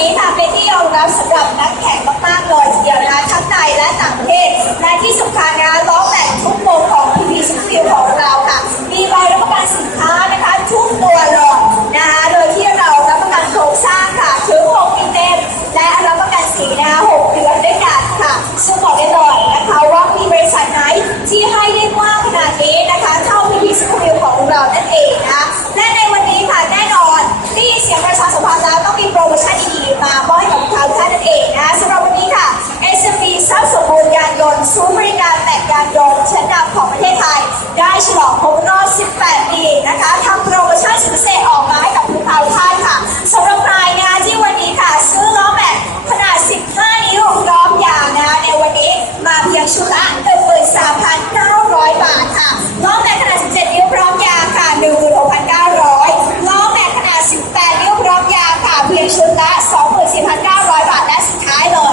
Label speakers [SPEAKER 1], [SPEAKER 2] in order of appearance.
[SPEAKER 1] นี้ค่ะเป็นที่ยอมรับสำหรับนักแข่งมากๆเลยเดียวนะทั้งในและต่างประเทศ และที่สำคัญนะล้อแม็กทุกโมงของพีพีสกิลของเราค่ะ มีใบรับประกันสินค้านะคะทุกตัวเลยนะคะโดยที่เรารับประกันโครงสร้างค่ะถึง6ปีเต็มและรับประกันสีนะคะ6เดือนด้วยกันค่ะซึ่งบอกได้เลยนะคะว่ามีบริษัทไหนที่ให้ได้มากขนาดนี้นะคะเท่าพีพีสกิลของเรานั่นเองนะคะและในวันนี้ค่ะแน่นอนที่เสียงประชาสัมพันธ์แล้วต้องมีโปรโมชั่นดี ได้ฉลองครบรอบ 18 ปีนะคะทำโปรโมชั่นสุดพิเศษออกมาให้กับทุกท่านค่ะสำหรับรายงานที่วันนี้ค่ะ ซื้อล้อแม็กขนาด 15 นิ้วล้อมยางนะะในวันนี้มาเพียงชุดละ1,3,900 บาท